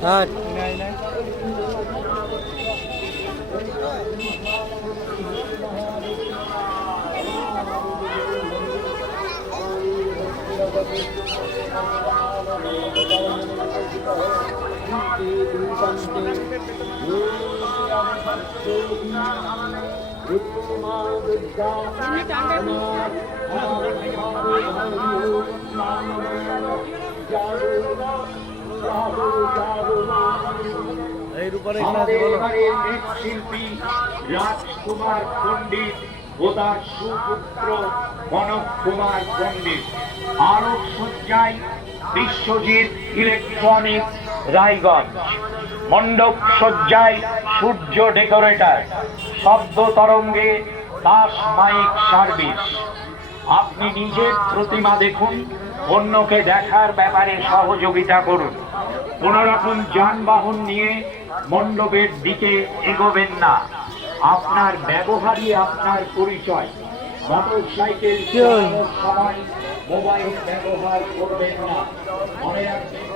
ষাট আমাদের এবারের মৃৎশিল্পী রাজকুমার পণ্ডিত ও তার সুপুত্র কনক কুমার পণ্ডিত। আলোক সজ্জায় বিশ্বজিৎ ইলেকট্রনিক্স রায়গঞ্জ। মণ্ডপ সজ্জায় সূর্য ডেকোরেটর। শব্দ তরঙ্গে দাস মাইক সার্ভিস। আপনি নিজের প্রতিমা দেখুন, অন্যকে দেখার ব্যাপারে সহযোগিতা করুন। কোন রকম যানবাহন নিয়ে মণ্ডপের দিকে এগোবেন না। আপনার ব্যবহারই আপনার পরিচয়। মোটরসাইকেল চালানোর সময় মোবাইল ব্যবহার করবেন না। মনে রাখবেন,